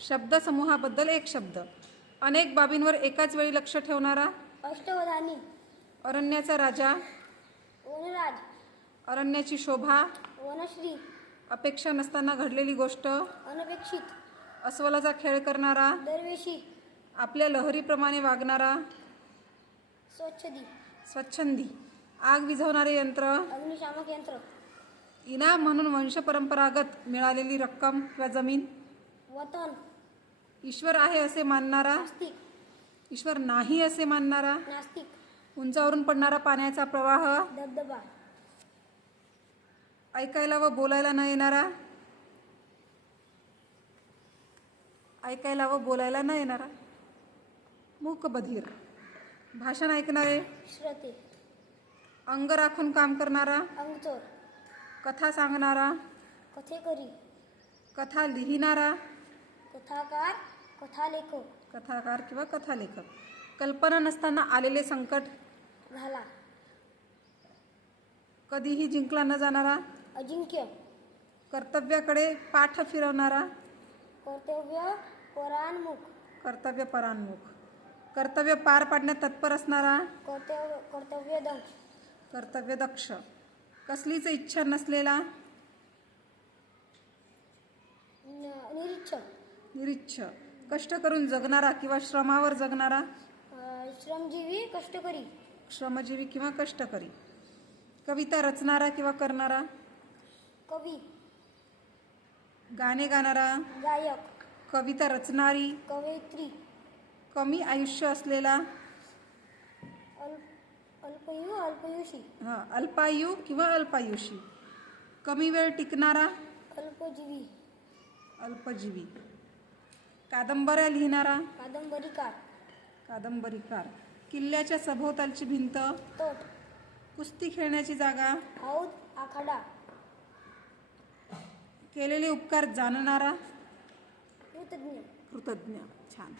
शब्दसमूहाबद्दल एक शब्द. अनेक बाबींवर एकाच वेळी लक्ष ठेवणारा. अष्टवधानी. अरण्याचा राजा. वनराज. अरण्याची शोभा. वनश्री. अपेक्षा नसताना घडलेली गोष्ट. अनपेक्षित. अस्वलाचा खेळ करणारा. दरवेशी. आपल्या लहरीप्रमाणे वागणारा. स्वच्छदी. स्वच्छंदी. आग विझवणारे यंत्र. अग्निशामक यंत्र. इनाम म्हणून वंशपरंपरागत मिळालेली रक्कम किंवा जमीन. वतन. ईश्वर आहे असे मानणारा. नास्तिक. ईश्वर नाही असे मानणारा. नास्तिक. उंचावरून पडणारा पाण्याचा प्रवाह. धबधबा. ऐकायला व बोलायला न येणारा. ऐकायला व बोलायला न येणारा. मूकबधीर. भाषण ऐकणारे. श्रोते. अंग राखून काम करणारा. अंगचोर. कथा सांगणारा. कथेकरी. कथा लिहिणारा. कथाकार. कथालेखक. कथाकार किंवा कथालेखक. कल्पना नसताना आलेले संकट. झाला. कधीही जिंकला न जाणारा. अजिंक्य. कर्तव्याकडे पाठ फिरवणारा. कर्तव्य परान्मुख. कर्तव्य परान्मुख. कर्तव्य पार पाडण्यात तत्पर असणारा. कर्तव्यदक्ष. कर्तव्यदक्ष. कसलीच इच्छा नसलेला. निरीक्षक. निरीच्छ. कष्ट करून जगणारा किंवा श्रमावर जगणारा. श्रमजीवी. कष्टकरी. श्रमजीवी किंवा कष्टकरी. कविता रचणारा किंवा करणारा. कवी. गाणे गाणारा. गायक. कविता रचणारी. कवयित्री. कमी आयुष्य असलेला. अल्पयू. अल्पयुषी. अल्पायू किंवा अल्पायुषी. कमी वेळ टिकणारा. अल्पजीवी. अल्पजीवी. कादंबऱ्या लिहिणारा. कादंबरीकार. कादंबरीकार. किल्ल्याच्या सभोवतालची भिंत. तोट. कुस्ती खेळण्याची जागा. हौद. आखाडा. केलेले उपकार जाणणारा. कृतज्ञ. कृतज्ञ. छान.